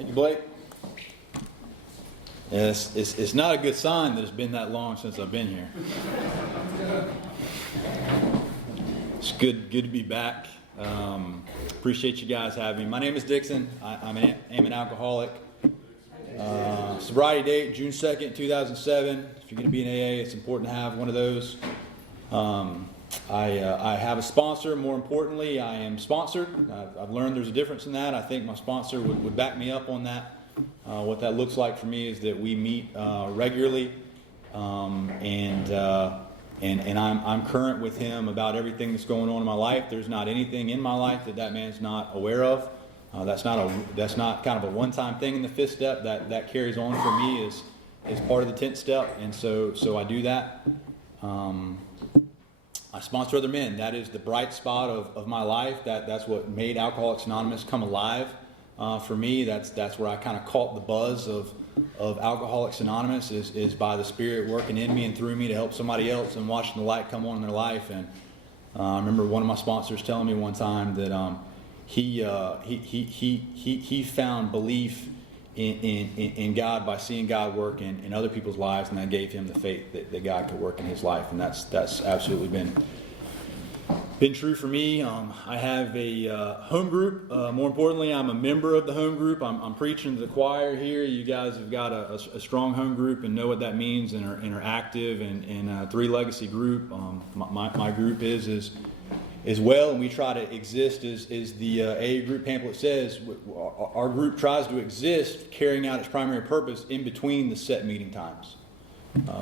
Thank you, Blake. Yes, it's not a good sign that it's been that long since I've been here. It's good to be back. Appreciate you guys having me. My name is Dixon. I'm an alcoholic. Sobriety date, June 2nd, 2007. If you're going to be in AA, it's important to have one of those. I have a sponsor. More importantly, I am sponsored. I've learned there's a difference in that. I think my sponsor would back me up on that. What that looks like for me is that we meet regularly, and I'm current with him about everything that's going on in my life. There's not anything in my life that man's not aware of. That's not kind of a one-time thing in the fifth step. That carries on for me as part of the 10th step, and so I do that. I sponsor other men. That is the bright spot of my life. That's what made Alcoholics Anonymous come alive for me. That's where I kind of caught the buzz of Alcoholics Anonymous is by the Spirit working in me and through me to help somebody else and watching the light come on in their life. And I remember one of my sponsors telling me one time that he found belief in God by seeing God work in other people's lives, and that gave him the faith that God could work in his life, and that's absolutely been true for me. I have a home group. More importantly, I'm a member of the home group. I'm preaching to the choir here. You guys have got a strong home group and know what that means and are active in a Three Legacy group. My group is as well, and we try to exist as the AA group pamphlet says. Our group tries to exist carrying out its primary purpose in between the set meeting times.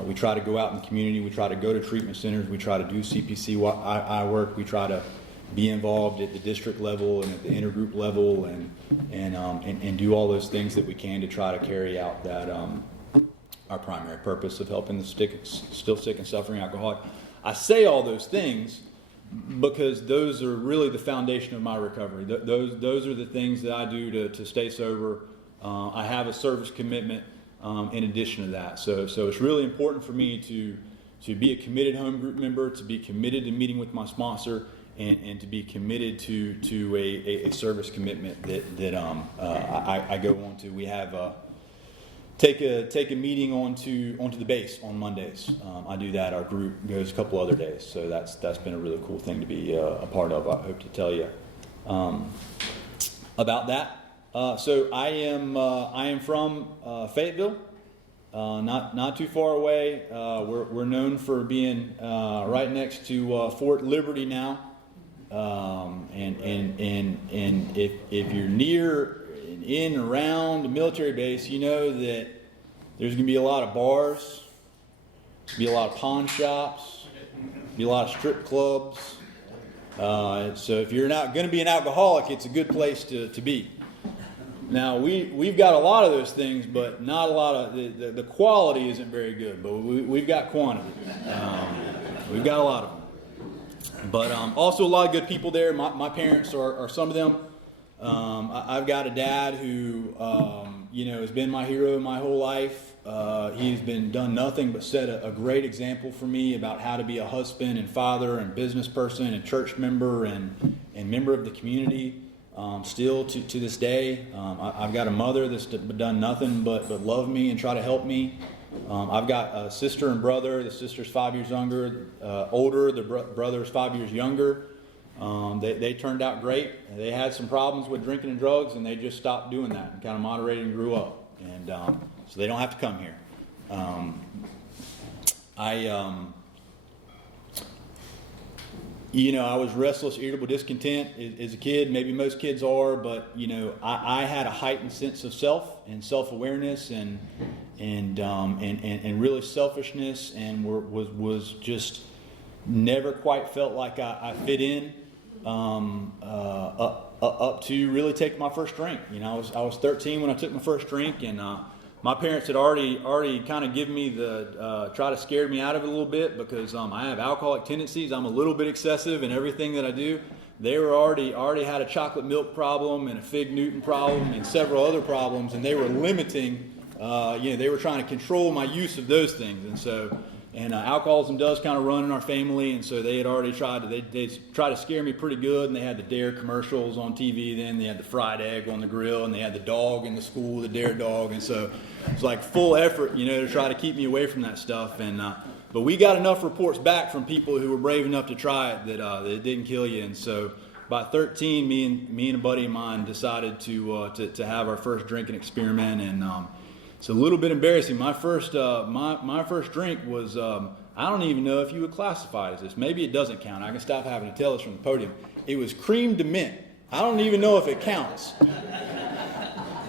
We try to go out in the community. We try to go to treatment centers. We try to do CPC work. We try to be involved at the district level and at the intergroup level, and do all those things that we can to try to carry out that our primary purpose of helping the still sick and suffering alcoholic. I say all those things because those are really the foundation of my recovery. Those are the things that I do to stay sober. I have a service commitment in addition to that. So it's really important for me to be a committed home group member, to be committed to meeting with my sponsor, and to be committed to a service commitment that I go on to. We have take a meeting onto the base on Mondays. I do that. Our group goes a couple other days, so that's been a really cool thing to be a part of. I hope to tell you about that. So I am from Fayetteville, not too far away. We're known for being right next to Fort Liberty now, and if you're near in and around the military base, you know that there's going to be a lot of bars, be a lot of pawn shops, be a lot of strip clubs. So if you're not going to be an alcoholic, it's a good place to be. Now we've got a lot of those things, but not a lot of the quality isn't very good. But we've got quantity. We've got a lot of them. But also a lot of good people there. My parents are some of them. I've got a dad who has been my hero my whole life. He's done nothing but set a great example for me about how to be a husband and father and business person and church member and member of the community. Still to this day, I've got a mother that's done nothing but love me and try to help me. I've got a sister and brother. The sister's 5 years older. The brother's 5 years younger. They turned out great. They had some problems with drinking and drugs, and they just stopped doing that and kind of moderated and grew up. And so they don't have to come here. I was restless, irritable, discontent as a kid. Maybe most kids are, but I had a heightened sense of self and self-awareness and really selfishness, and was just never quite felt like I fit in up to really take my first drink. I was 13 when I took my first drink, and my parents had already kind of given me try to scare me out of it a little bit because I have alcoholic tendencies. I'm a little bit excessive in everything that I do. They were already had a chocolate milk problem and a fig Newton problem and several other problems, and they were limiting. They were trying to control my use of those things, and And alcoholism does kind of run in our family, and so they had already tried to scare me pretty good, and they had the Dare commercials on TV then. They had the fried egg on the grill, and they had the dog in the school, the Dare dog, and so it was like full effort, to try to keep me away from that stuff. And but we got enough reports back from people who were brave enough to try it that it didn't kill you. And so by 13, me and a buddy of mine decided to have our first drinking experiment, and it's a little bit embarrassing. My first drink was, I don't even know if you would classify it as this. Maybe it doesn't count. I can stop having to tell this from the podium. It was cream de mint. I don't even know if it counts.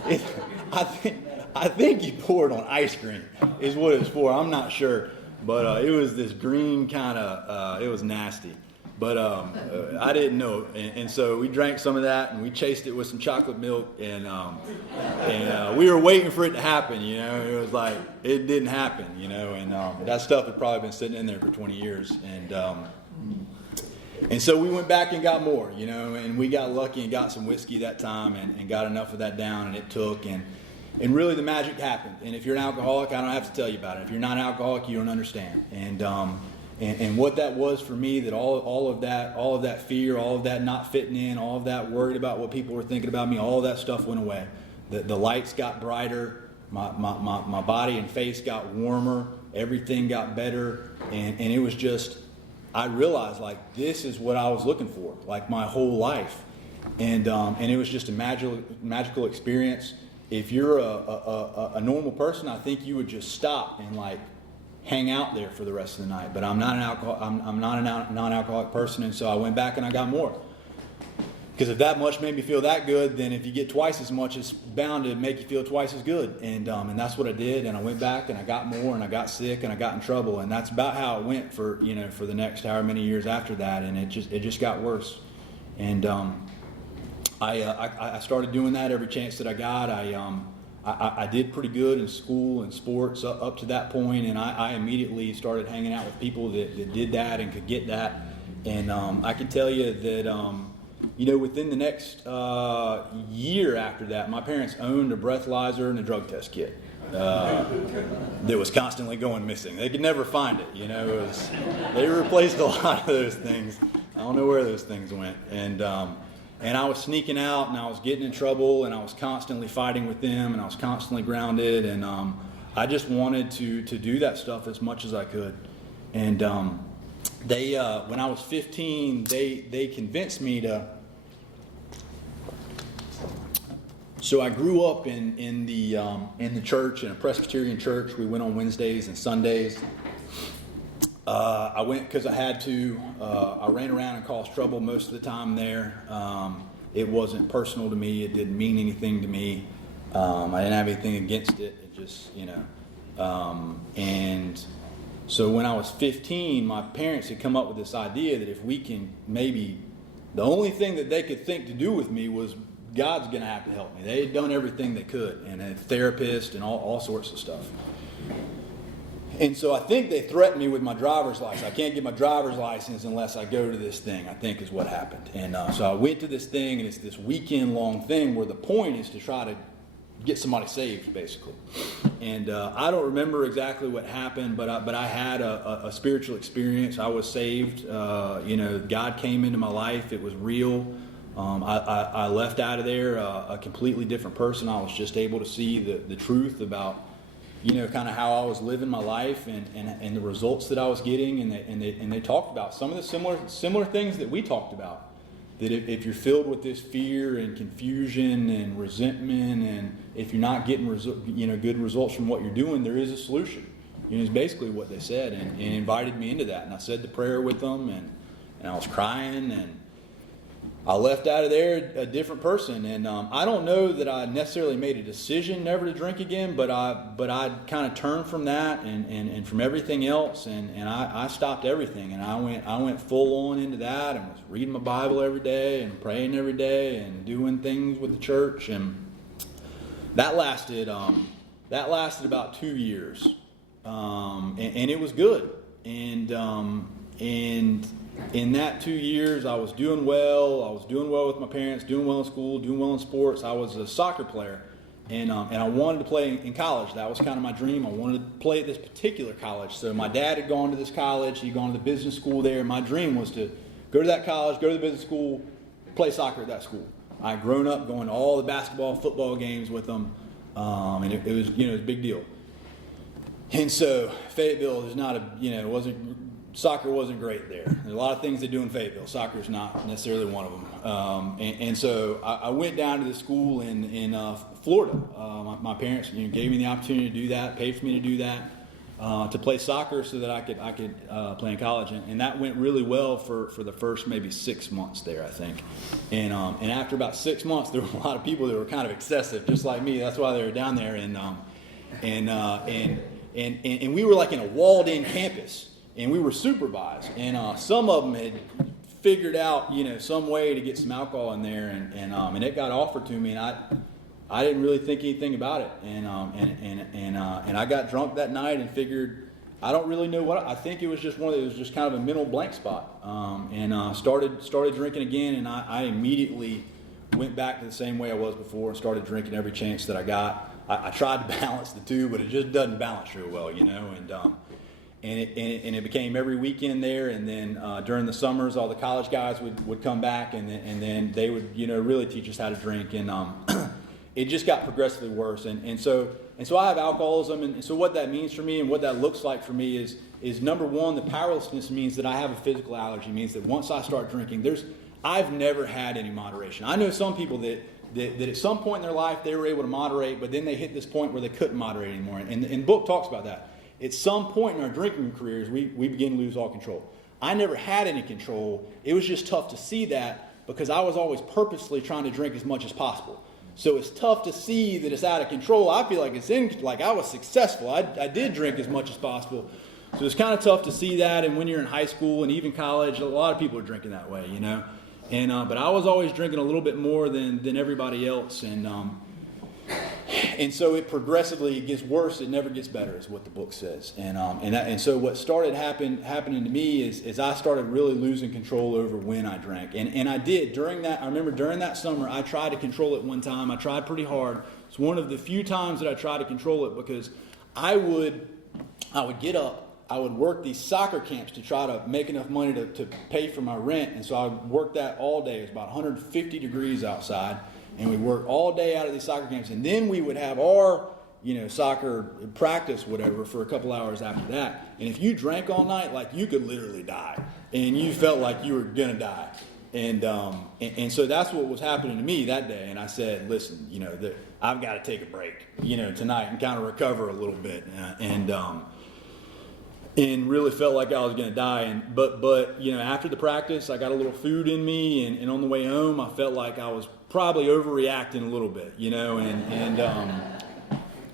I think you pour it on ice cream is what it's for. I'm not sure. But it was this green kind of, it was nasty. But I didn't know. And so we drank some of that, and we chased it with some chocolate milk, and we were waiting for it to happen, It was like, it didn't happen, and that stuff had probably been sitting in there for 20 years. And so we went back and got more, and we got lucky and got some whiskey that time and got enough of that down, and it took, and really the magic happened. And if you're an alcoholic, I don't have to tell you about it. If you're not an alcoholic, you don't understand. And what that was for me, that all of that fear, all of that not fitting in, all of that worried about what people were thinking about me, all of that stuff went away. The lights got brighter, my body and face got warmer, everything got better, and it was just, I realized like this is what I was looking for, like my whole life, and it was just a magical experience. If you're a normal person, I think you would just stop and like hang out there for the rest of the night. But I'm not a non-alcoholic person, and so I went back and I got more. Because if that much made me feel that good, then if you get twice as much, it's bound to make you feel twice as good. And that's what I did. And I went back and I got more, and I got sick and I got in trouble. And that's about how it went for the next however many years after that. And it just got worse. And I started doing that every chance that I got. I did pretty good in school and sports up to that point, and I immediately started hanging out with people that did that and could get that. And I can tell you that within the next year after that, my parents owned a breathalyzer and a drug test kit that was constantly going missing. They could never find it. They replaced a lot of those things. I don't know where those things went. And I was sneaking out, and I was getting in trouble, and I was constantly fighting with them, and I was constantly grounded, and I just wanted to do that stuff as much as I could. And they, when I was 15, they convinced me to. So I grew up in the church, in a Presbyterian church. We went on Wednesdays and Sundays. I went because I had to. I ran around and caused trouble most of the time there. It wasn't personal to me. It didn't mean anything to me. I didn't have anything against it. It just, and so when I was 15, my parents had come up with this idea that if we can maybe, the only thing that they could think to do with me was God's going to have to help me. They had done everything they could, and a therapist and all sorts of stuff. And so I think they threatened me with my driver's license. I can't get my driver's license unless I go to this thing, I think is what happened. And so I went to this thing, and it's this weekend-long thing where the point is to try to get somebody saved, basically. And I don't remember exactly what happened, but I had a spiritual experience. I was saved. God came into my life. It was real. I left out of there a completely different person. I was just able to see the truth about kind of how I was living my life and the results that I was getting, and they talked about some of the similar things that we talked about. That if you're filled with this fear and confusion and resentment, and if you're not getting good results from what you're doing, there is a solution. It's basically what they said, and invited me into that. And I said the prayer with them, and I was crying, and I left out of there a different person. And I don't know that I necessarily made a decision never to drink again, but I kind of turned from that and from everything else, and I stopped everything, and I went full on into that, and was reading my Bible every day and praying every day and doing things with the church, and that lasted about 2 years, and it was good, and in that 2 years, I was doing well. I was doing well with my parents, doing well in school, doing well in sports. I was a soccer player, and I wanted to play in college. That was kind of my dream. I wanted to play at this particular college. So my dad had gone to this college. He'd gone to the business school there. My dream was to go to that college, go to the business school, play soccer at that school. I'd grown up going to all the basketball, football games with them, and it was, it was a big deal. And so Fayetteville is not soccer wasn't great there. There's a lot of things they do in Fayetteville. Soccer is not necessarily one of them. And so I went down to the school in Florida. My parents gave me the opportunity to do that, paid for me to do that, to play soccer so that I could play in college. And that went really well for the first maybe 6 months there, I think. And after about 6 months, there were a lot of people that were kind of excessive, just like me. That's why they were down there. And we were like in a walled-in campus. And we were supervised, and some of them had figured out, some way to get some alcohol in there, and it got offered to me, and I didn't really think anything about it, and I got drunk that night and figured I don't really know what I think it was just one of those, just kind of a mental blank spot, and started drinking again, and I immediately went back to the same way I was before and started drinking every chance that I got. I tried to balance the two, but it just doesn't balance real well, And it became every weekend there, and then during the summers, all the college guys would come back, and then they would really teach us how to drink, and it just got progressively worse, and so I have alcoholism, and so what that means for me and what that looks like for me is number one, the powerlessness means that I have a physical allergy. It means that once I start drinking, I've never had any moderation. I know some people that at some point in their life they were able to moderate, but then they hit this point where they couldn't moderate anymore, and the book talks about that. At some point in our drinking careers, we begin to lose all control. I never had any control. It was just tough to see that because I was always purposely trying to drink as much as possible. So it's tough to see that it's out of control. I feel like I was successful. I did drink as much as possible. So it's kind of tough to see that. And when you're in high school and even college, a lot of people are drinking that way, And but I was always drinking a little bit more than everybody else, and so it progressively gets worse. It never gets better, is what the book says. And so what started happening to me is I started really losing control over when I drank. And I did during that. I remember during that summer, I tried to control it one time. I tried pretty hard. It's one of the few times that I tried to control it because I would get up. I would work these soccer camps to try to make enough money to pay for my rent. And so I worked that all day. It was about 150 degrees outside. And we worked all day out of these soccer camps. And then we would have our, soccer practice, whatever, for a couple hours after that. And if you drank all night, like you could literally die. And you felt like you were going to die. And so that's what was happening to me that day. And I said, listen, I've got to take a break, tonight and kind of recover a little bit. And really felt like I was going to die. But after the practice, I got a little food in me, and on the way home, I felt like I was probably overreacting a little bit, and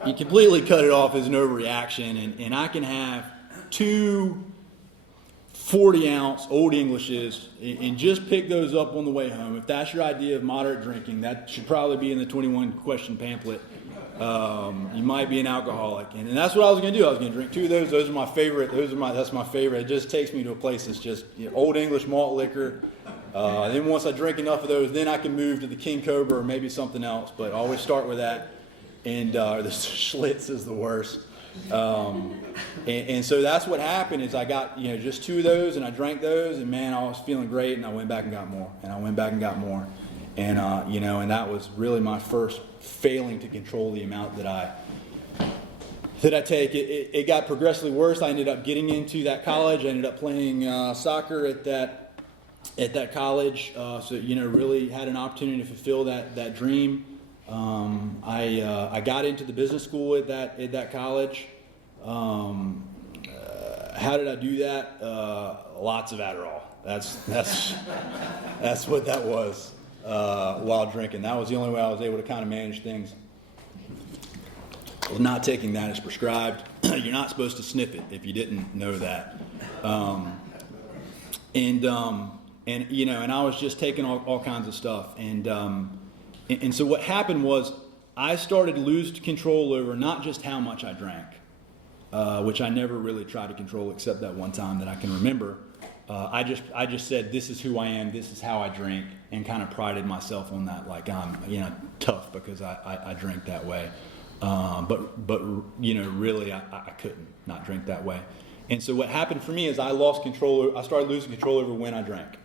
you completely cut it off as an overreaction, and I can have 2 40-ounce Old Englishes and just pick those up on the way home. If that's your idea of moderate drinking, that should probably be in the 21-question pamphlet. You might be an alcoholic, and that's what I was going to do. I was going to drink 2 of those. Those are my favorite. That's my favorite. It just takes me to a place that's just Old English malt liquor. Then once I drink enough of those, then I can move to the King Cobra or maybe something else. But I always start with that. And the Schlitz is the worst. And so that's what happened is I got just 2 of those, and I drank those, and man, I was feeling great. And I went back and got more, and I went back and got more. And and that was really my first failing to control the amount that I take. It got progressively worse. I ended up getting into that college. I ended up playing soccer at that college. So really had an opportunity to fulfill that dream. I got into the business school at that college. How did I do that? Lots of Adderall. That's what that was. While drinking. That was the only way I was able to kind of manage things. I was not taking that as prescribed. You're not supposed to sniff it if you didn't know that. And I was just taking all kinds of stuff. And so what happened was I started to lose control over not just how much I drank, which I never really tried to control except that one time that I can remember. I just said, this is who I am. This is how I drink. and kind of prided myself on that, like I'm, tough because I drink that way. But really I couldn't not drink that way. And so what happened for me is I started losing control over when I drank.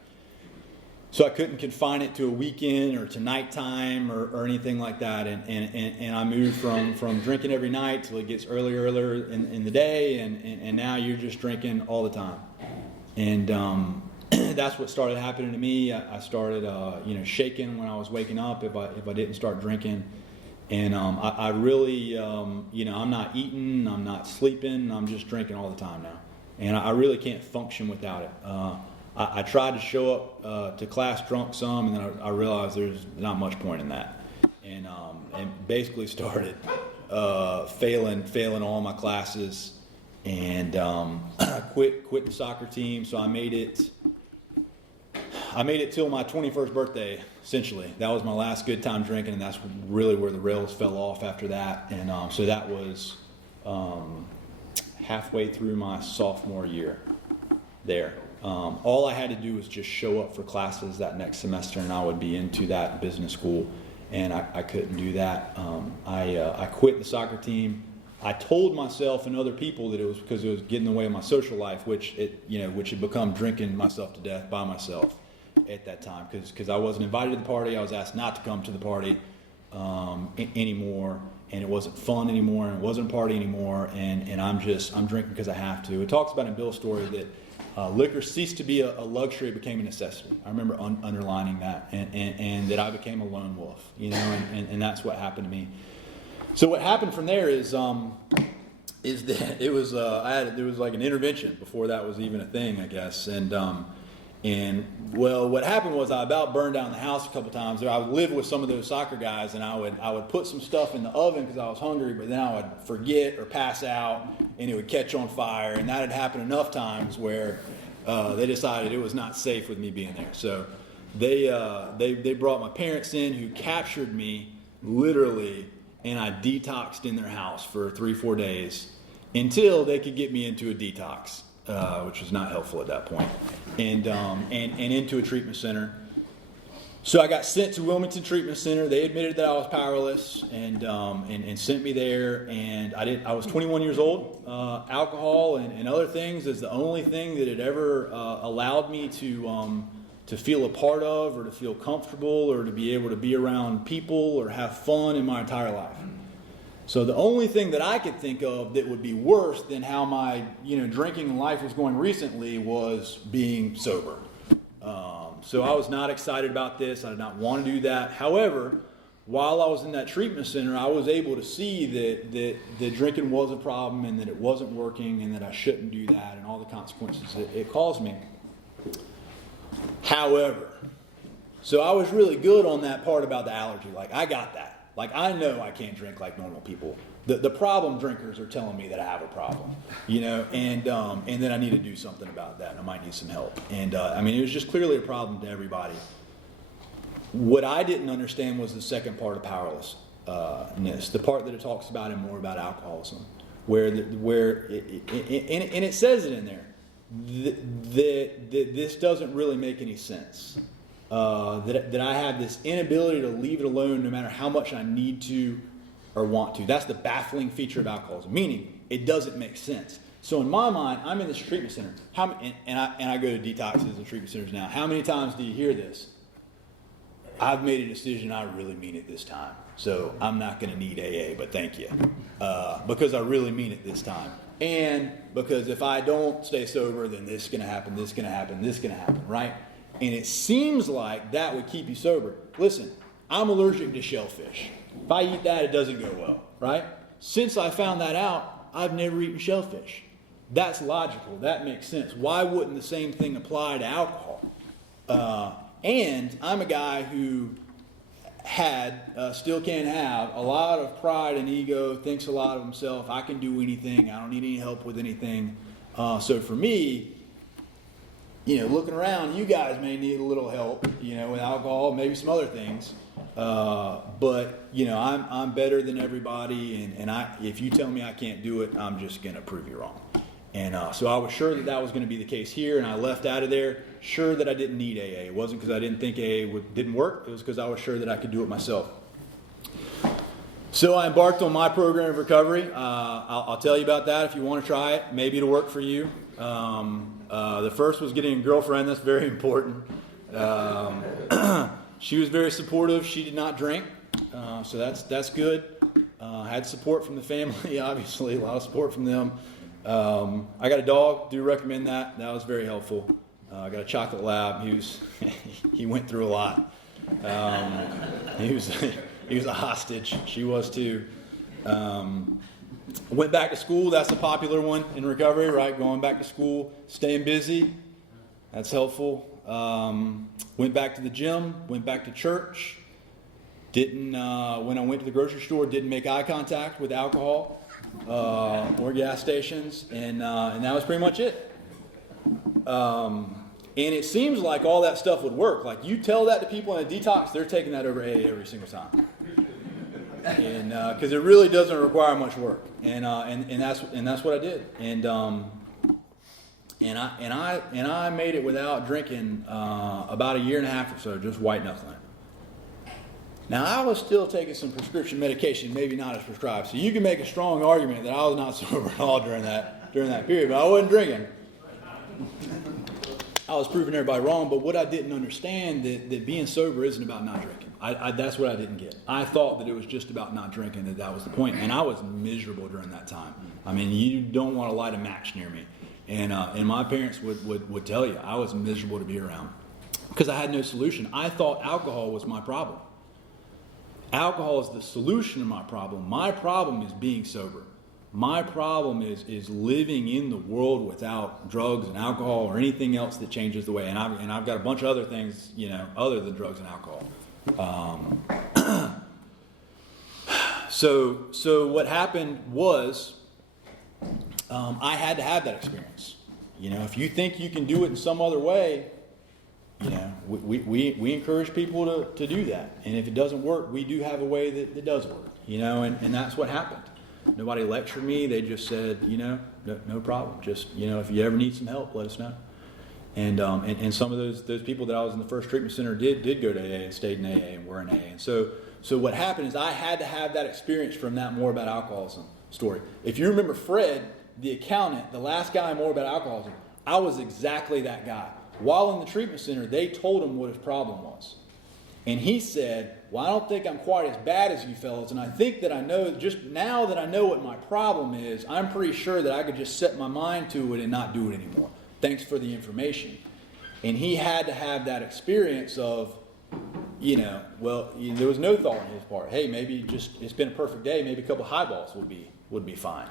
So I couldn't confine it to a weekend or to nighttime or anything like that. And I moved from drinking every night till it gets earlier in the day. And now you're just drinking all the time. And that's what started happening to me. I started, shaking when I was waking up if I didn't start drinking. And I really, I'm not eating, I'm not sleeping, I'm just drinking all the time now. And I really can't function without it. I tried to show up to class drunk some, and then I realized there's not much point in that. And basically started failing all my classes, and I quit the soccer team. So I made it till my 21st birthday, essentially. That was my last good time drinking, and that's really where the rails fell off after that. And so that was halfway through my sophomore year there. All I had to do was just show up for classes that next semester, and I would be into that business school, and I couldn't do that. I quit the soccer team. I told myself and other people that it was because it was getting in the way of my social life, which had become drinking myself to death by myself at that time, because I wasn't invited to the party. I was asked not to come to the party anymore, and it wasn't fun anymore, and it wasn't a party anymore, and I'm drinking because I have to. It talks about in Bill's story that liquor ceased to be a luxury; it became a necessity. I remember underlining that, and that I became a lone wolf, and that's what happened to me. So what happened from there is that it was there was like an intervention before that was even a thing, I guess, and what happened was I about burned down the house a couple times. I would live with some of those soccer guys, and I would put some stuff in the oven because I was hungry, but then I would forget or pass out, and it would catch on fire. And that had happened enough times where they decided it was not safe with me being there. So they brought my parents in, who captured me literally, and I detoxed in their house for 3-4 days until they could get me into a detox. Which was not helpful at that point, and into a treatment center. So I got sent to Wilmington Treatment Center. They admitted that I was powerless, and sent me there. And I was 21 years old. Alcohol and other things is the only thing that had ever allowed me to feel a part of, or to feel comfortable, or to be able to be around people or have fun in my entire life. So the only thing that I could think of that would be worse than how my drinking life was going recently was being sober. So I was not excited about this. I did not want to do that. However, while I was in that treatment center, I was able to see that drinking was a problem, and that it wasn't working, and that I shouldn't do that, and all the consequences it caused me. However, so I was really good on that part about the allergy. Like, I got that. Like, I know I can't drink like normal people. The problem drinkers are telling me that I have a problem, and then I need to do something about that, and I might need some help. And it was just clearly a problem to everybody. What I didn't understand was the second part of powerlessness, the part that it talks about and more about alcoholism, where it says it in there that this doesn't really make any sense. That I have this inability to leave it alone no matter how much I need to or want to. That's the baffling feature of alcoholism, meaning it doesn't make sense. So in my mind, I'm in this treatment center, and I go to detoxes and treatment centers now. How many times do you hear this? I've made a decision, I really mean it this time. So I'm not going to need AA, but thank you. Because I really mean it this time. And because if I don't stay sober, then this is going to happen, this is going to happen, this is going to happen, right? And it seems like that would keep you sober. Listen, I'm allergic to shellfish. If I eat that, it doesn't go well, right? Since I found that out, I've never eaten shellfish. That's logical. That makes sense. Why wouldn't the same thing apply to alcohol? And I'm a guy who still can have a lot of pride and ego, thinks a lot of himself. I can do anything. I don't need any help with anything. So for me, looking around, you guys may need a little help, with alcohol, maybe some other things. But I'm better than everybody, and if you tell me I can't do it, I'm just going to prove you wrong. And so I was sure that that was going to be the case here, and I left out of there sure that I didn't need AA. It wasn't because I didn't think AA didn't work. It was because I was sure that I could do it myself. So I embarked on my program of recovery. I'll tell you about that if you want to try it. Maybe it'll work for you. The first was getting a girlfriend. That's very important. She was very supportive. She did not drink, so that's good. Had support from the family, obviously, a lot of support from them. I got a dog. Do recommend that. That was very helpful. I got a chocolate lab. He went through a lot. He was a hostage. She was too. Went back to school. That's a popular one in recovery, right? Going back to school, staying busy. That's helpful. Went back to the gym. Went back to church. When I went to the grocery store, didn't make eye contact with alcohol or gas stations, and that was pretty much it. And it seems like all that stuff would work. Like you tell that to people in a detox, they're taking that over AA every single time. And because it really doesn't require much work, and that's what I did. And I made it without drinking about a year and a half or so, just white knuckling. Now I was still taking some prescription medication, maybe not as prescribed. So you can make a strong argument that I was not sober at all during that period, but I wasn't drinking. I was proving everybody wrong, but what I didn't understand that being sober isn't about not drinking. That's what I didn't get. I thought that it was just about not drinking, that was the point. And I was miserable during that time. I mean, you don't want to light a match near me. And my parents would tell you, I was miserable to be around because I had no solution. I thought alcohol was my problem. Alcohol is the solution to my problem. My problem is being sober. My problem is living in the world without drugs and alcohol or anything else that changes the way. And I've got a bunch of other things, other than drugs and alcohol. So what happened was I had to have that experience. If you think you can do it in some other way, we encourage people to do that. And if it doesn't work, we do have a way that does work. And that's what happened. Nobody lectured me. They just said, no problem. Just, if you ever need some help, let us know. And some of those people that I was in the first treatment center did go to AA and stayed in AA and were in AA. And so what happened is I had to have that experience from that More About Alcoholism story. If you remember Fred, the accountant, the last guy in More About Alcoholism, I was exactly that guy. While in the treatment center, they told him what his problem was. And he said, well, I don't think I'm quite as bad as you fellas, and I think that I know, just now that I know what my problem is, I'm pretty sure that I could just set my mind to it and not do it anymore. Thanks for the information. And he had to have that experience of, there was no thought on his part. Hey, maybe it's been a perfect day, maybe a couple of highballs would be fine.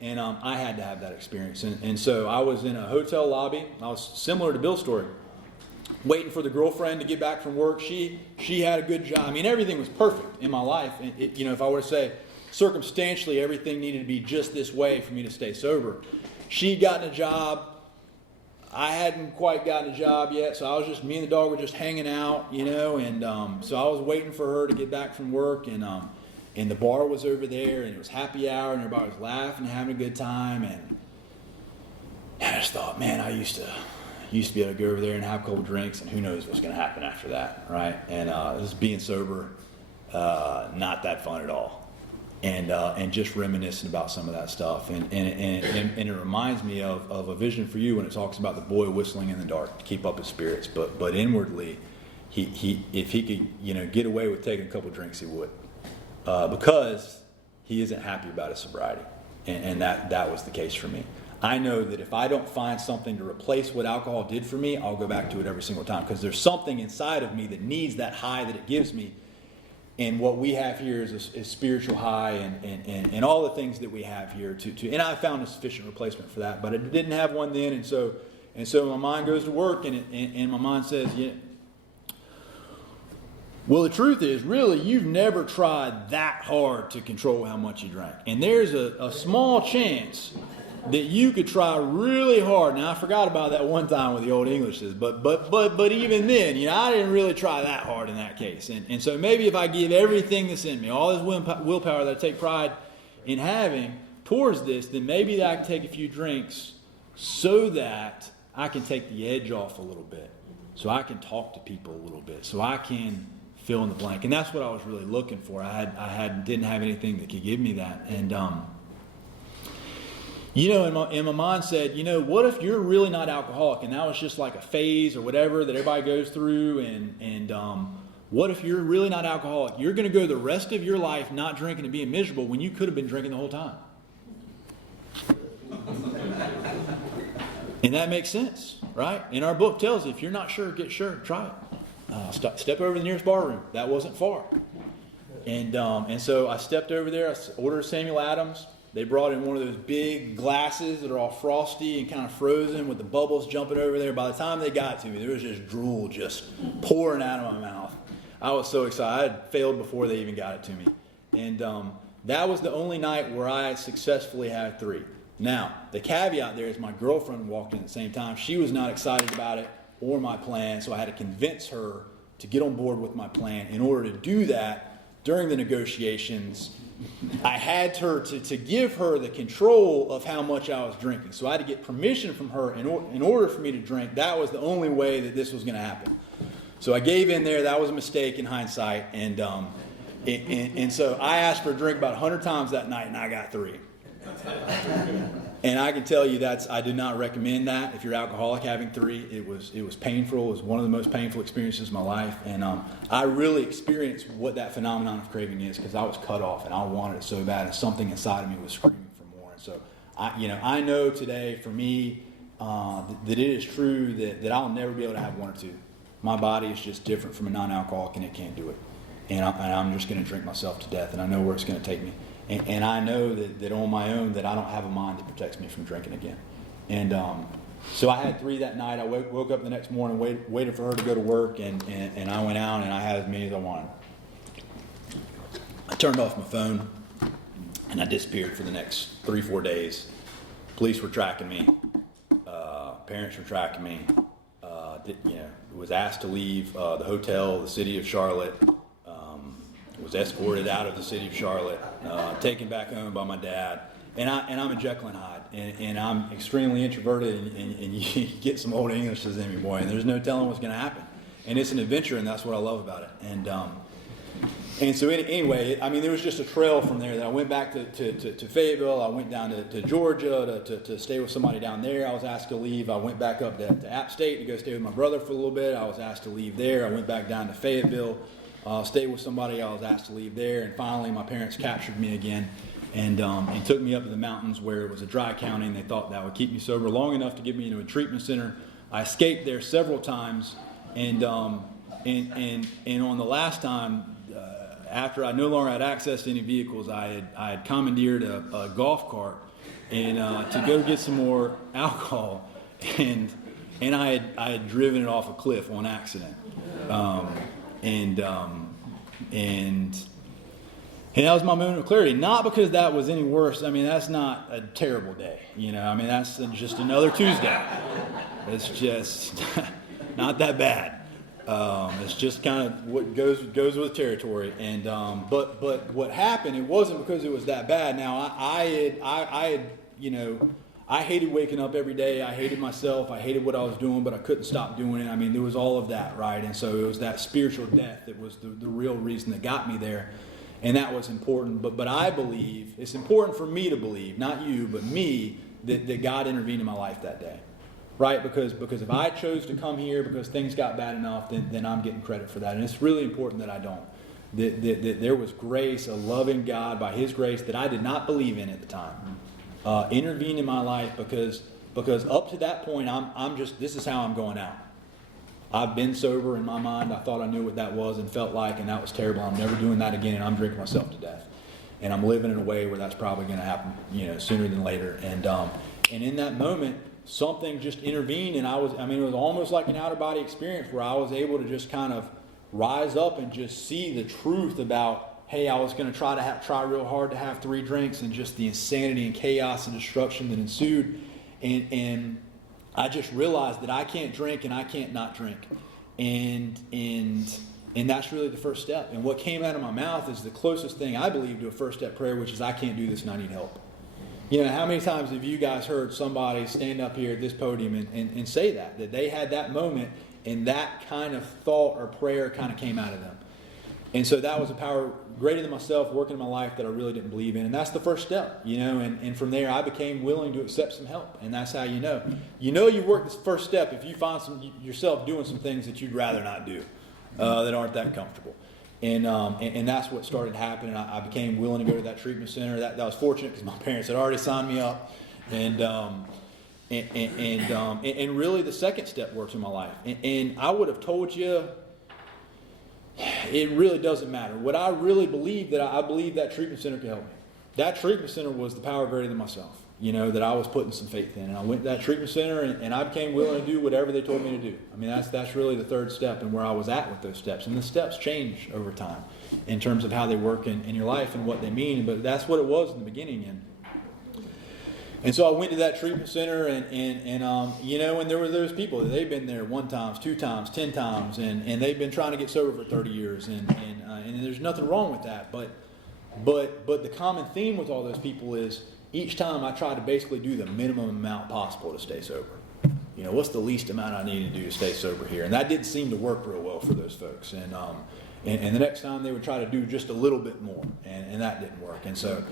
And I had to have that experience. And so I was in a hotel lobby. I was similar to Bill's story, waiting for the girlfriend to get back from work. She had a good job. I mean, everything was perfect in my life. If I were to say circumstantially everything needed to be just this way for me to stay sober. She'd gotten a job. I hadn't quite gotten a job yet, so me and the dog were just hanging out, and so I was waiting for her to get back from work, and the bar was over there, and it was happy hour, and everybody was laughing and having a good time, and I just thought, man, I used to be able to go over there and have a couple drinks, and who knows what's going to happen after that, right? And just being sober, not that fun at all, and just reminiscing about some of that stuff, and it reminds me of a vision for you when it talks about the boy whistling in the dark to keep up his spirits, but inwardly, he if he could get away with taking a couple drinks, he would, because he isn't happy about his sobriety, and that was the case for me. I know that if I don't find something to replace what alcohol did for me, I'll go back to it every single time because there's something inside of me that needs that high that it gives me. And what we have here is spiritual high and all the things that we have here and I found a sufficient replacement for that, but I didn't have one then, and so my mind goes to work and my mind says, well, the truth is, really, you've never tried that hard to control how much you drank, and there's a small chance that you could try really hard. Now I forgot about that one time with the old Englishes, but even then, I didn't really try that hard in that case. And so maybe if I give everything that's in me, all this willpower that I take pride in having, towards this, then maybe I can take a few drinks so that I can take the edge off a little bit, so I can talk to people a little bit, so I can fill in the blank. And that's what I was really looking for. I didn't have anything that could give me that. And in my mind said, what if you're really not alcoholic and that was just like a phase or whatever that everybody goes through, and what if you're really not alcoholic? You're going to go the rest of your life not drinking and being miserable when you could have been drinking the whole time. And that makes sense, right? And our book tells you, if you're not sure, get sure, try it. Step over to the nearest bar room. That wasn't far. And so I stepped over there. I ordered Samuel Adams. They brought in one of those big glasses that are all frosty and kind of frozen with the bubbles jumping over there. By the time they got to me, there was just drool just pouring out of my mouth. I was so excited. I had failed before they even got it to me. And that was the only night where I successfully had 3. Now, the caveat there is my girlfriend walked in at the same time. She was not excited about it or my plan, so I had to convince her to get on board with my plan. In order to do that, during the negotiations, I had to give her the control of how much I was drinking. So I had to get permission from her in order for me to drink. That was the only way that this was going to happen. So I gave in there. That was a mistake in hindsight. And so I asked for a drink about 100 times that night, and I got 3. And I can tell you I do not recommend that if you're alcoholic having 3. It was painful. It was one of the most painful experiences of my life. And I really experienced what that phenomenon of craving is, because I was cut off and I wanted it so bad, and something inside of me was screaming for more. And so I know today for me that it is true that I'll never be able to have 1 or 2. My body is just different from a non-alcoholic, and it can't do it. And I'm just going to drink myself to death, and I know where it's going to take me. And I know that on my own that I don't have a mind that protects me from drinking again. And so I had 3 that night. I woke up the next morning, waited for her to go to work, and I went out and I had as many as I wanted. I turned off my phone and I disappeared for the next 3-4 days. Police were tracking me. Parents were tracking me. Was asked to leave the hotel, the city of Charlotte. Was escorted out of the city of Charlotte, taken back home by my dad, and I'm a Jekyll and Hyde, and I'm extremely introverted, and you get some old Englishes in me, boy, and there's no telling what's going to happen, and it's an adventure, and that's what I love about it, and so anyway, there was just a trail from there that I went back to Fayetteville. I went down to Georgia to stay with somebody down there. I was asked to leave. I went back up to App State to go stay with my brother for a little bit. I was asked to leave there. I went back down to Fayetteville. Stayed with somebody. I was asked to leave there, and finally my parents captured me again and took me up to the mountains where it was a dry county, and they thought that would keep me sober long enough to get me into a treatment center. I escaped there several times, and on the last time, after I no longer had access to any vehicles, I had commandeered a golf cart and to go get some more alcohol, and I had driven it off a cliff on accident. And that was my moment of clarity. Not because that was any worse. That's not a terrible day. That's just another Tuesday. It's just not that bad. It's just kind of what goes with territory. And but what happened? It wasn't because it was that bad. Now I hated waking up every day. I hated myself. I hated what I was doing, but I couldn't stop doing it. There was all of that, right? And so it was that spiritual death that was the real reason that got me there. And that was important. But I believe, it's important for me to believe, not you, but me, that God intervened in my life that day. Right? Because if I chose to come here because things got bad enough, then I'm getting credit for that. And it's really important that I don't. That there was grace, a loving God by His grace that I did not believe in at the time. Intervened in my life because up to that point I'm just, this is how I'm going out. I've been sober in my mind. I thought I knew what that was and felt like, and that was terrible. I'm never doing that again, and I'm drinking myself to death. And I'm living in a way where that's probably going to happen, sooner than later. And in that moment, something just intervened, and it was almost like an outer body experience where I was able to just kind of rise up and just see the truth about, hey, I was going to try real hard to have 3 drinks, and just the insanity and chaos and destruction that ensued. And I just realized that I can't drink and I can't not drink. And that's really the first step. And what came out of my mouth is the closest thing I believe to a first step prayer, which is, I can't do this and I need help. How many times have you guys heard somebody stand up here at this podium and say that they had that moment and that kind of thought or prayer kind of came out of them? And so that was a power greater than myself working in my life that I really didn't believe in. And that's the first step, and from there I became willing to accept some help. And that's how you know. You've worked this first step if you find yourself doing some things that you'd rather not do, that aren't that comfortable. And that's what started happening. I became willing to go to that treatment center. That was fortunate because my parents had already signed me up. And really the second step works in my life. And I would have told you, it really doesn't matter. What I really believe, that I believe that treatment center could help me. That treatment center was the power greater than myself, that I was putting some faith in. And I went to that treatment center and I became willing to do whatever they told me to do. I mean, that's really the third step and where I was at with those steps. And the steps change over time in terms of how they work in your life and what they mean. But that's what it was in the beginning. And so I went to that treatment center and there were those people that they've been there 1 time, 2 times, 10 times, and they've been trying to get sober for 30 years, and there's nothing wrong with that. But the common theme with all those people is each time I tried to basically do the minimum amount possible to stay sober. What's the least amount I need to do to stay sober here? And that didn't seem to work real well for those folks. And the next time they would try to do just a little bit more, and that didn't work. And so,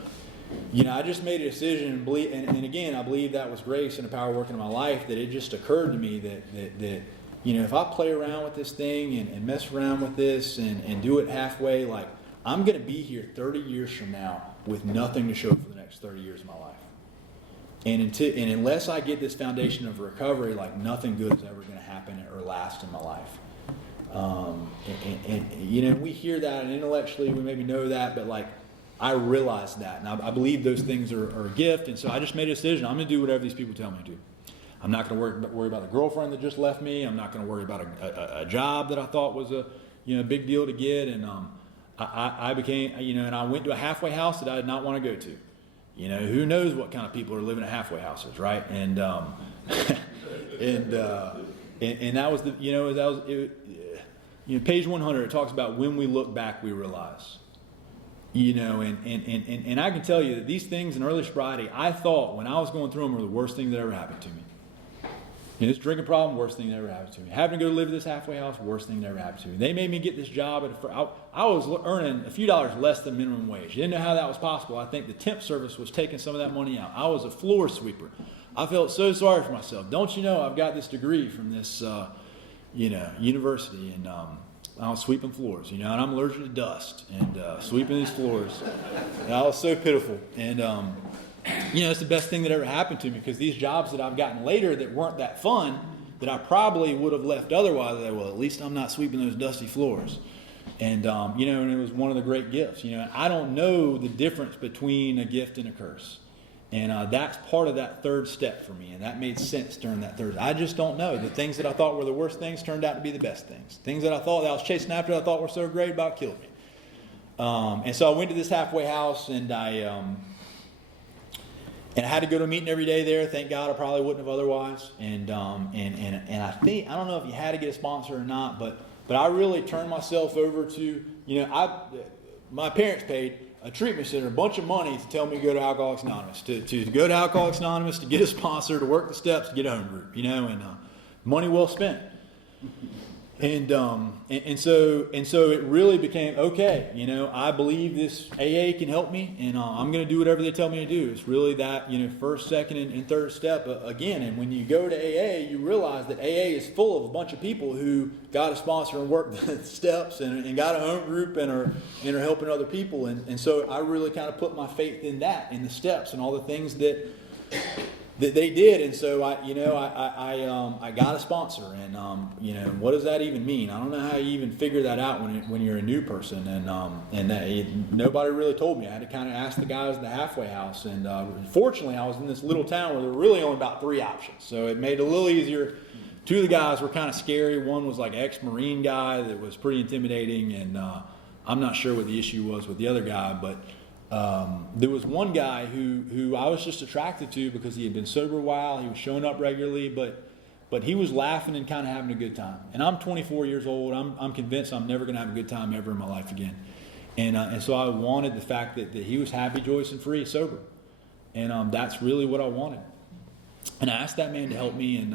I just made a decision and believe, and again, I believe that was grace and the power working in my life, that it just occurred to me that if I play around with this thing and mess around with this and do it halfway, like I'm going to be here 30 years from now with nothing to show for the next 30 years of my life. And unless I get this foundation of recovery, like nothing good is ever going to happen or last in my life. We hear that, and intellectually we maybe know that, but like I realize that, and I believe those things are a gift. And so I just made a decision. I'm going to do whatever these people tell me to do. I'm not going to worry about the girlfriend that just left me. I'm not going to worry about a job that I thought was a big deal to get. And I became, and I went to a halfway house that I did not want to go to. Who knows what kind of people are living at halfway houses, right? And and that was page 100. It talks about when we look back, we realize. And I can tell you that these things in early sobriety, I thought when I was going through them were the worst thing that ever happened to me. This drinking problem, worst thing that ever happened to me. Having to go live at this halfway house, worst thing that ever happened to me. They made me get this job I was earning a few dollars less than minimum wage. Didn't know how that was possible. I think the temp service was taking some of that money out. I was a floor sweeper. I felt so sorry for myself. Don't you know I've got this degree from this university, and I was sweeping floors, and I'm allergic to dust, and sweeping these floors. And I was so pitiful. And, it's the best thing that ever happened to me, because these jobs that I've gotten later that weren't that fun, that I probably would have left otherwise, at least I'm not sweeping those dusty floors. And, and it was one of the great gifts. I don't know the difference between a gift and a curse. And that's part of that third step for me. And that made sense during that third. I just don't know. The things that I thought were the worst things turned out to be the best things. Things that I thought that I was chasing after that I thought were so great about killed me. And so I went to this halfway house, and I had to go to a meeting every day there. Thank God I probably wouldn't have otherwise. And I think, I don't know if you had to get a sponsor or not, but I really turned myself over to, my parents paid a treatment center a bunch of money to tell me to go to Alcoholics Anonymous, to go to Alcoholics Anonymous, to get a sponsor, to work the steps, to get a home group, and money well spent. And so it really became, okay, I believe this AA can help me, and I'm going to do whatever they tell me to do. It's really that, first, second, and third step again. And when you go to AA, you realize that AA is full of a bunch of people who got a sponsor and worked the steps and got a home group and are helping other people. And so I really kind of put my faith in that, in the steps and all the things that they did. And so I got a sponsor, and what does that even mean? I don't know how you even figure that out when you're a new person, and nobody really told me. I had to kind of ask the guys at the halfway house, and fortunately I was in this little town where there were really only about 3 options, so it made it a little easier. 2 of the guys were kind of scary. One was like an ex-Marine guy that was pretty intimidating, and I'm not sure what the issue was with the other guy, but there was one guy who I was just attracted to because he had been sober a while. He was showing up regularly, but he was laughing and kind of having a good time. And I'm 24 years old. I'm convinced I'm never going to have a good time ever in my life again. And so I wanted the fact that he was happy, joyous, and free, sober. And that's really what I wanted. And I asked that man to help me, and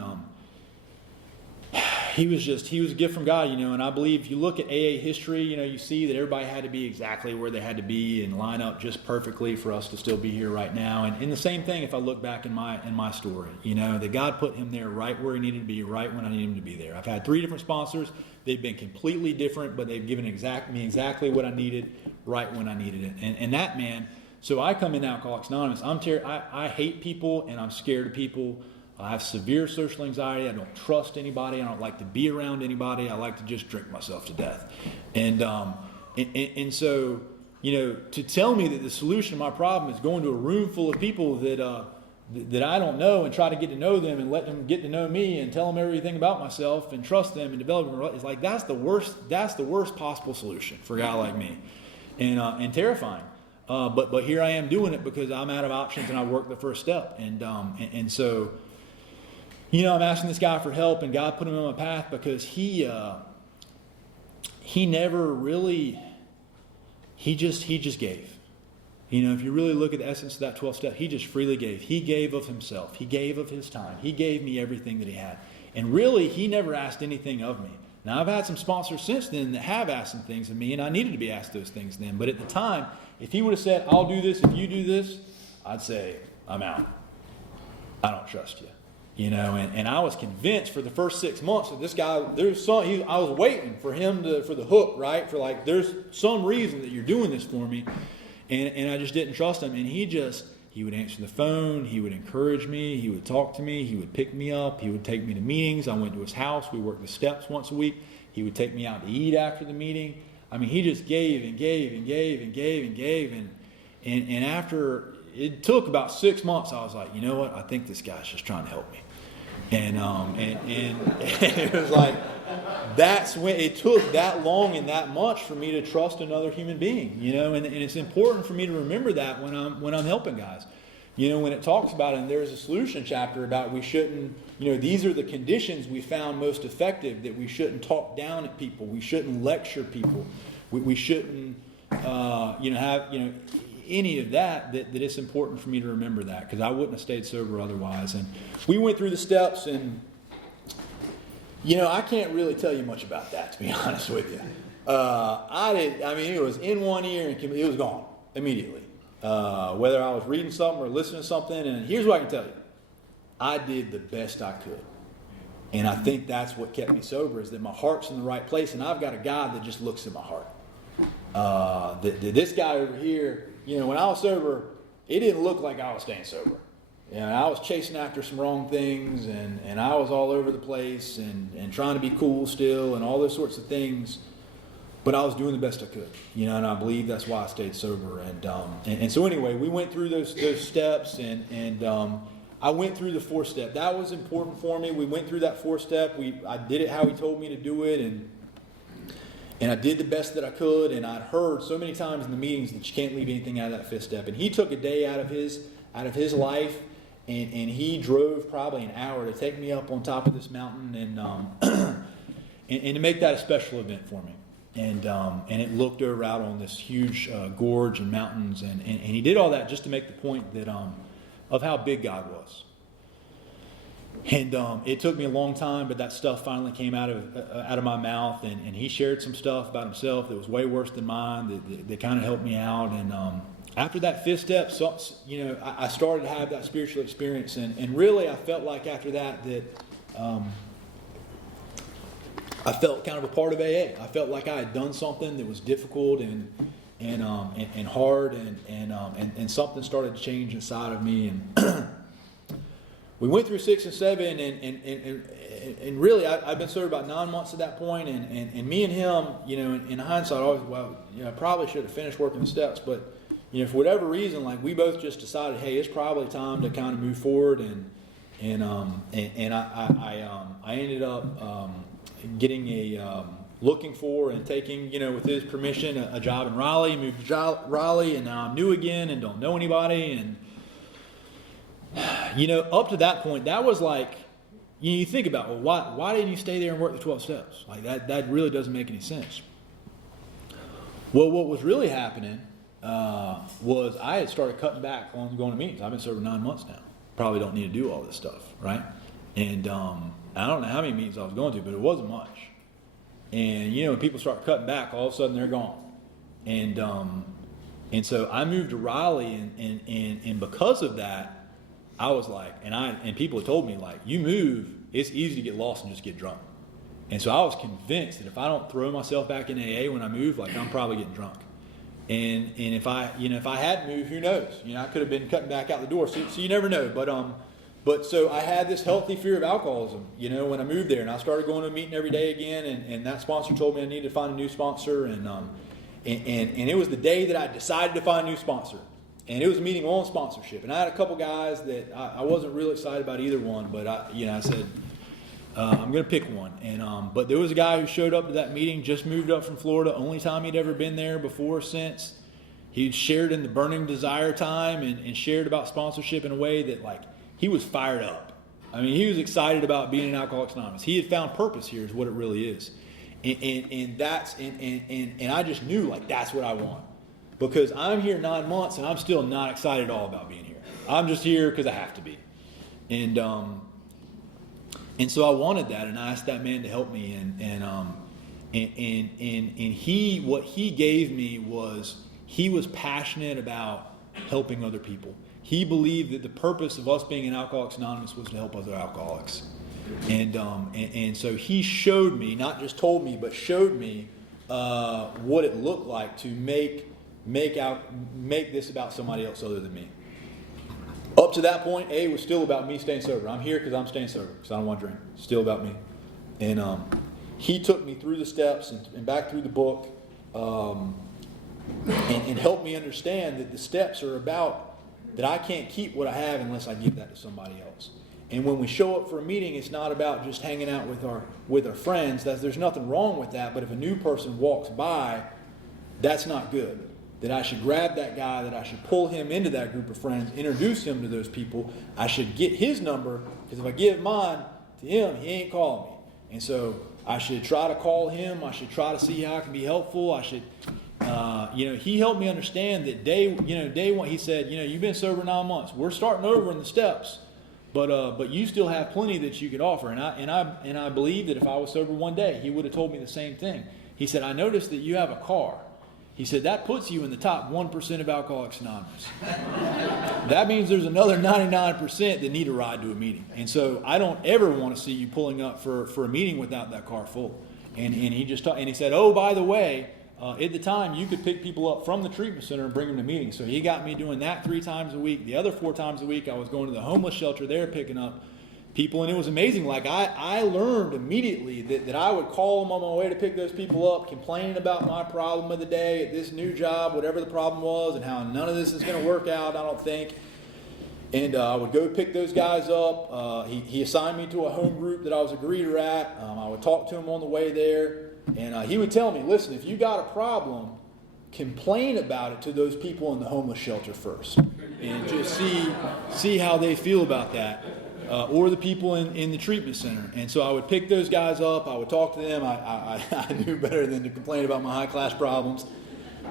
he was a gift from God, and I believe if you look at AA history, you see that everybody had to be exactly where they had to be and line up just perfectly for us to still be here right now. And the same thing if I look back in my story, that God put him there right where he needed to be, right when I needed him to be there. I've had 3 different sponsors. They've been completely different, but they've given me exactly what I needed right when I needed it. And that man, so I come in Alcoholics Anonymous. I hate people and I'm scared of people. I have severe social anxiety. I don't trust anybody. I don't like to be around anybody. I like to just drink myself to death. And so, to tell me that the solution to my problem is going to a room full of people that I don't know and try to get to know them and let them get to know me and tell them everything about myself and trust them and develop them, it's like that's the worst possible solution for a guy like me, and terrifying. But here I am doing it because I'm out of options and I worked the first step. And so, I'm asking this guy for help, and God put him on my path because he never really, he just gave. If you really look at the essence of that 12 step, he just freely gave. He gave of himself. He gave of his time. He gave me everything that he had. And really, he never asked anything of me. Now, I've had some sponsors since then that have asked some things of me, and I needed to be asked those things then. But at the time, if he would have said, I'll do this if you do this, I'd say, I'm out. I don't trust you. And I was convinced for the first 6 months that this guy, I was waiting for him for the hook, right? For like, there's some reason that you're doing this for me. And I just didn't trust him. And he would answer the phone. He would encourage me. He would talk to me. He would pick me up. He would take me to meetings. I went to his house. We worked the steps once a week. He would take me out to eat after the meeting. I mean, he just gave and gave and gave and gave and gave. And after it took about 6 months, I was like, you know what? I think this guy's just trying to help me. And it was like, that's when it took that long and that much for me to trust another human being, and it's important for me to remember that when I'm helping guys, when it talks about it, and there's a solution chapter about we shouldn't, these are the conditions we found most effective, that we shouldn't talk down at people, we shouldn't lecture people, we shouldn't, have, any of that it's important for me to remember that, because I wouldn't have stayed sober otherwise. And we went through the steps, and I can't really tell you much about that, to be honest with you. It was in one ear and it was gone immediately. Whether I was reading something or listening to something, and here's what I can tell you. I did the best I could. And I think that's what kept me sober, is that my heart's in the right place, and I've got a God that just looks at my heart. This guy over here, when I was sober, it didn't look like I was staying sober. I was chasing after some wrong things, and I was all over the place and trying to be cool still and all those sorts of things. But I was doing the best I could, and I believe that's why I stayed sober. And so anyway, we went through those steps, and I went through the 4th step. That was important for me. We went through that 4th step. I did it how he told me to do it, and I did the best that I could. And I'd heard so many times in the meetings that you can't leave anything out of that 5th step. And he took a day out of his life, and he drove probably an hour to take me up on top of this mountain and to make that a special event for me. And it looked over out on this huge gorge and mountains, and he did all that just to make the point that of how big God was. And it took me a long time, but that stuff finally came out of my mouth, and he shared some stuff about himself that was way worse than mine that kind of helped me out. And after that 5th step, I started to have that spiritual experience, and really I felt like after that I felt kind of a part of AA. I felt like I had done something that was difficult and hard, and something started to change inside of me. And we went through 6 and 7, and really I've been sober about 9 months at that point. And me and him, in hindsight, I probably should have finished working the steps, but for whatever reason, like we both just decided, hey, it's probably time to kind of move forward. And I ended up getting looking for and taking, with his permission, a job in Raleigh. Moved to Raleigh, and now I'm new again and don't know anybody. And up to that point, that was like, you think about, well, why didn't you stay there and work the 12 steps? Like that really doesn't make any sense. Well, what was really happening was I had started cutting back on going to meetings. I've been sober 9 months now. Probably don't need to do all this stuff, right? And I don't know how many meetings I was going to, but it wasn't much. And when people start cutting back, all of a sudden they're gone. And so I moved to Raleigh, and because of that, I was like, and people had told me, like, you move, it's easy to get lost and just get drunk. And so I was convinced that if I don't throw myself back in AA when I move, like, I'm probably getting drunk. And if I hadn't moved, who knows? I could have been cutting back out the door. So you never know. But so I had this healthy fear of alcoholism, when I moved there, and I started going to a meeting every day again. And that sponsor told me I needed to find a new sponsor. And it was the day that I decided to find a new sponsor. And it was a meeting on sponsorship. And I had a couple guys that I wasn't real excited about either one, but I said, I'm going to pick one. But there was a guy who showed up to that meeting, just moved up from Florida, only time he'd ever been there before or since. He'd shared in the Burning Desire time and shared about sponsorship in a way that, like, he was fired up. I mean, he was excited about being in Alcoholics Anonymous. He had found purpose here is what it really is. And I just knew, like, that's what I want. Because I'm here 9 months and I'm still not excited at all about being here. I'm just here because I have to be. And so I wanted that, and I asked that man to help me. What he gave me was, he was passionate about helping other people. He believed that the purpose of us being in Alcoholics Anonymous was to help other alcoholics. And so he showed me, not just told me, but showed me what it looked like to make this about somebody else other than me. Up to that point, A was still about me staying sober. I'm here because I'm staying sober, because I don't want to drink. It's still about me. And he took me through the steps and back through the book and helped me understand that the steps are about that I can't keep what I have unless I give that to somebody else. And when we show up for a meeting, it's not about just hanging out with our friends. There's nothing wrong with that, but if a new person walks by, that's not good. That I should grab that guy, that I should pull him into that group of friends, introduce him to those people. I should get his number, because if I give mine to him, he ain't calling me. And so I should try to call him. I should try to see how I can be helpful. I should, he helped me understand that day one, he said, you've been sober 9 months. We're starting over in the steps, but you still have plenty that you could offer. And I believe that if I was sober one day, he would have told me the same thing. He said, I noticed that you have a car. He said, that puts you in the top 1% of Alcoholics Anonymous. That means there's another 99% that need a ride to a meeting. And so I don't ever want to see you pulling up for a meeting without that car full. And he said, oh, by the way, at the time you could pick people up from the treatment center and bring them to meetings. So he got me doing that 3 times a week. The other 4 times a week I was going to the homeless shelter there picking up people, and it was amazing. Like I learned immediately that I would call them on my way to pick those people up, complaining about my problem of the day at this new job, whatever the problem was, and how none of this is going to work out, I don't think. And I would go pick those guys up. He assigned me to a home group that I was a greeter at. I would talk to him on the way there, and he would tell me, listen, if you got a problem, complain about it to those people in the homeless shelter first, and just see how they feel about that. Or the people in the treatment center. And so I would pick those guys up. I would talk to them. I knew better than to complain about my high-class problems.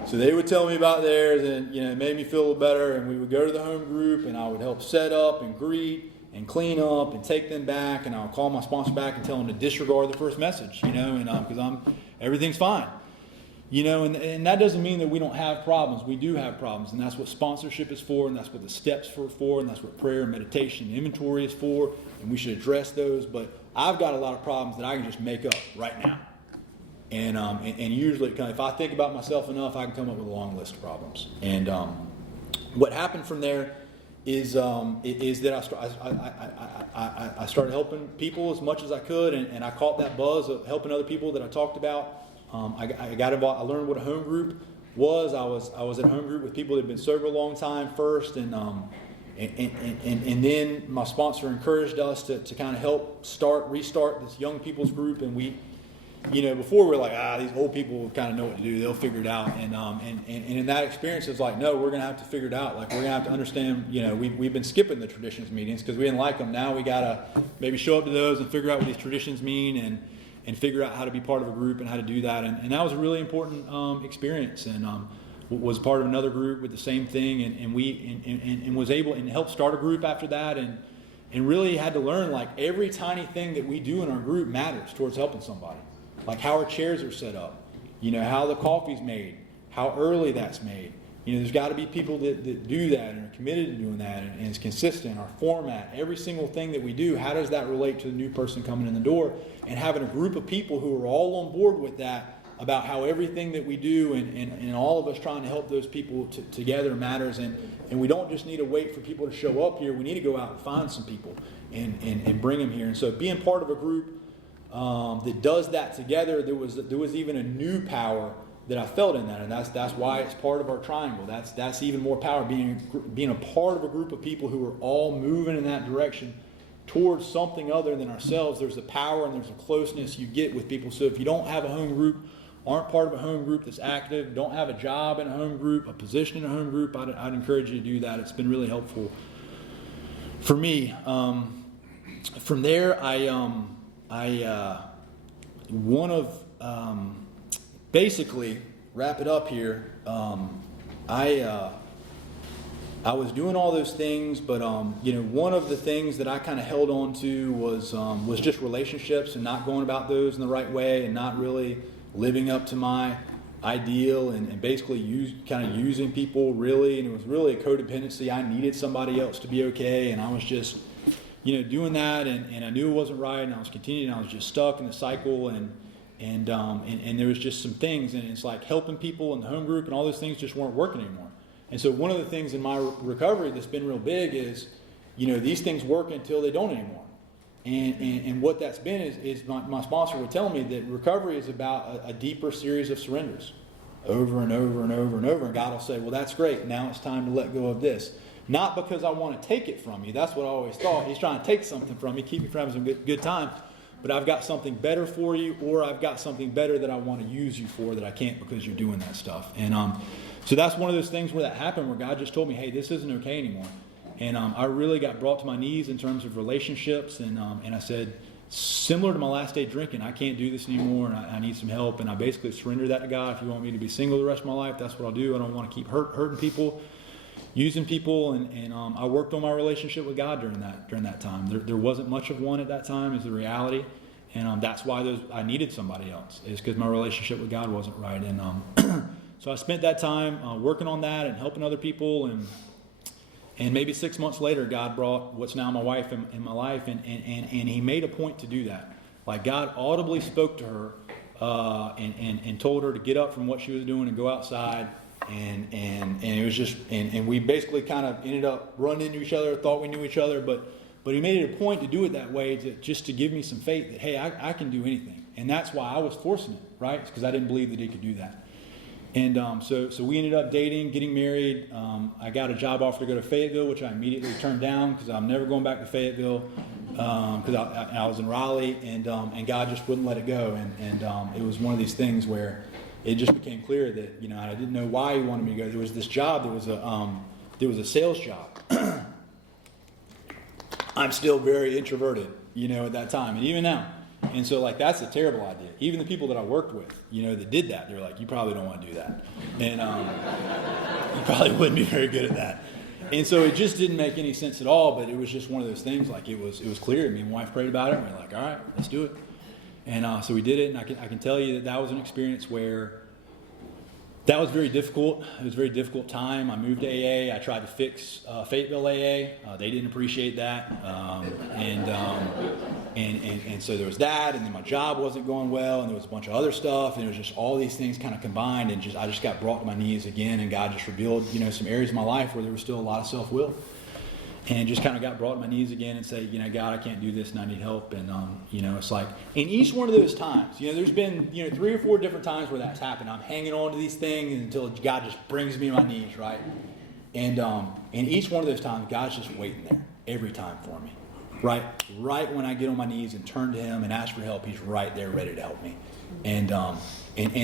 So they would tell me about theirs, and it made me feel a little better. And we would go to the home group, and I would help set up and greet and clean up and take them back. And I would call my sponsor back and tell them to disregard the first message, and because everything's fine. And that doesn't mean that we don't have problems. We do have problems, and that's what sponsorship is for, and that's what the steps are for, and that's what prayer and meditation and inventory is for, and we should address those. But I've got a lot of problems that I can just make up right now. And usually, if I think about myself enough, I can come up with a long list of problems. And what happened from there is that I started helping people as much as I could, and I caught that buzz of helping other people that I talked about. I got involved. I learned what a home group was. I was at a home group with people that had been sober a long time first, and then my sponsor encouraged us to kind of help restart this young people's group. And we, before we were like, these old people kind of know what to do. They'll figure it out. And in that experience, it's like, no, we're going to have to figure it out. Like, we're going to have to understand. We've been skipping the traditions meetings because we didn't like them. Now we got to maybe show up to those and figure out what these traditions mean and figure out how to be part of a group and how to do that. And that was a really important experience. And was part of another group with the same thing, and was able and helped start a group after that, and really had to learn, like, every tiny thing that we do in our group matters towards helping somebody. Like how our chairs are set up, how the coffee's made, how early that's made. There's got to be people that do that and are committed to doing that, and it's consistent. Our format, every single thing that we do, how does that relate to the new person coming in the door? And having a group of people who are all on board with that, about how everything that we do and all of us trying to help those people together matters. And we don't just need to wait for people to show up here. We need to go out and find some people and bring them here. And so being part of a group that does that together, there was even a new power that I felt in that. And that's why it's part of our triangle. That's even more power, being a part of a group of people who are all moving in that direction towards something other than ourselves. There's a power and there's a closeness you get with people. So if you don't have a home group, aren't part of a home group that's active, don't have a job in a home group, a position in a home group, I'd encourage you to do that. It's been really helpful for me. From there, basically, wrap it up here, I was doing all those things, but one of the things that I kind of held on to was just relationships, and not going about those in the right way, and not really living up to my ideal, and basically using people, really. And it was really a codependency. I needed somebody else to be okay, and I was just doing that, and I knew it wasn't right, and I was continuing. I was just stuck in the cycle, and there was just some things, and it's like helping people in the home group and all those things just weren't working anymore. And so one of the things in my recovery that's been real big is, these things work until they don't anymore. And what that's been is my sponsor would tell me that recovery is about a deeper series of surrenders over and over and over and over. And God will say, well, that's great. Now it's time to let go of this. Not because I want to take it from you. That's what I always thought. He's trying to take something from you, keep you from having some good time. But I've got something better for you, or I've got something better that I want to use you for that I can't because you're doing that stuff. And so that's one of those things where that happened, where God just told me, hey, this isn't okay anymore. And I really got brought to my knees in terms of relationships, and I said, similar to my last day drinking, I can't do this anymore, and I need some help. And I basically surrendered that to God. If you want me to be single the rest of my life, that's what I'll do. I don't want to keep hurting people, using people, and I worked on my relationship with God during that time. There wasn't much of one at that time, is the reality, and that's why I needed somebody else, is because my relationship with God wasn't right. And so I spent that time working on that and helping other people, and maybe 6 months later, God brought what's now my wife in my life, and He made a point to do that. Like, God audibly spoke to her and told her to get up from what she was doing and go outside, and it was just, and we basically kind of ended up running into each other, thought we knew each other, but He made it a point to do it that way, just to give me some faith that, hey, I can do anything. And that's why I was forcing it, right? It's because I didn't believe that He could do that. And so we ended up dating, getting married. I got a job offer to go to Fayetteville, which I immediately turned down because I'm never going back to Fayetteville, because I was in Raleigh, and God just wouldn't let it go. And it was one of these things where it just became clear that I didn't know why He wanted me to go. There was this job. There was a sales job. I'm still very introverted, at that time, and even now. And so, that's a terrible idea. Even the people that I worked with, that did that, they're like, you probably don't want to do that. And you probably wouldn't be very good at that. And so it just didn't make any sense at all, but it was just one of those things, it was clear. Me and my wife prayed about it, and we're like, all right, let's do it. And so we did it, and I can tell you that was an experience where that was very difficult. It was a very difficult time. I moved to AA. I tried to fix Fayetteville AA. They didn't appreciate that. And so there was that, and then my job wasn't going well, and there was a bunch of other stuff, and it was just all these things kind of combined, and I just got brought to my knees again, and God just revealed, some areas of my life where there was still a lot of self-will. And just kind of got brought to my knees again and say, God, I can't do this and I need help. And, it's like, in each one of those times, there's been, 3 or 4 different times where that's happened. I'm hanging on to these things until God just brings me to my knees, right? And in each one of those times, God's just waiting there every time for me, right? Right when I get on my knees and turn to Him and ask for help, He's right there ready to help me. And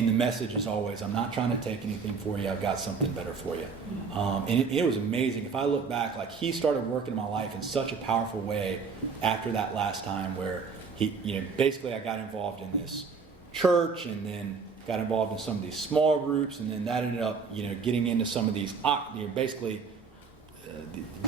the message is always, I'm not trying to take anything for you. I've got something better for you. And it was amazing. If I look back, He started working in my life in such a powerful way after that last time, where He, basically I got involved in this church, and then got involved in some of these small groups, and then that ended up, getting into some of these, basically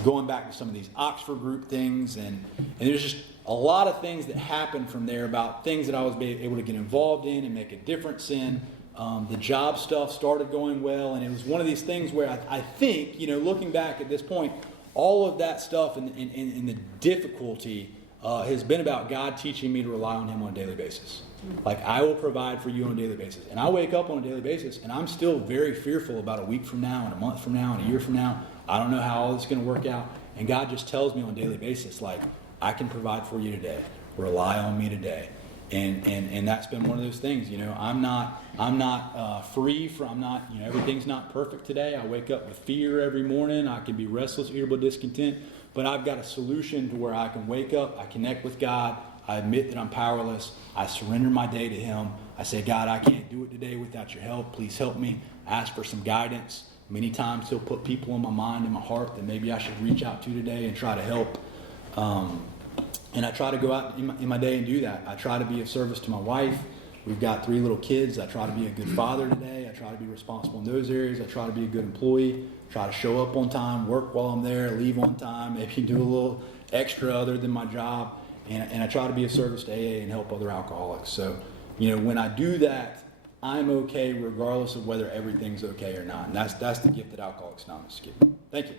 going back to some of these Oxford group things, and there's just a lot of things that happened from there about things that I was able to get involved in and make a difference in. The job stuff started going well, and it was one of these things where I think, looking back at this point, all of that stuff and the difficulty has been about God teaching me to rely on Him on a daily basis. Like, I will provide for you on a daily basis. And I wake up on a daily basis, and I'm still very fearful about a week from now, and a month from now, and a year from now. I don't know how all this is going to work out. And God just tells me on a daily basis, like, I can provide for you today. Rely on me today. And that's been one of those things. I'm not free from, everything's not perfect today. I wake up with fear every morning. I can be restless, irritable, discontent. But I've got a solution to where I can wake up, I connect with God, I admit that I'm powerless, I surrender my day to Him. I say, God, I can't do it today without your help. Please help me. Ask for some guidance. Many times He'll put people in my mind and my heart that maybe I should reach out to today and try to help. And I try to go out in my day and do that. I try to be of service to my wife. We've got 3 little kids. I try to be a good father today. I try to be responsible in those areas. I try to be a good employee. Try to show up on time, work while I'm there, leave on time, maybe do a little extra other than my job. And I try to be of service to AA and help other alcoholics. So, when I do that, I'm okay regardless of whether everything's okay or not. And that's the gift that Alcoholics Anonymous gives. Thank you.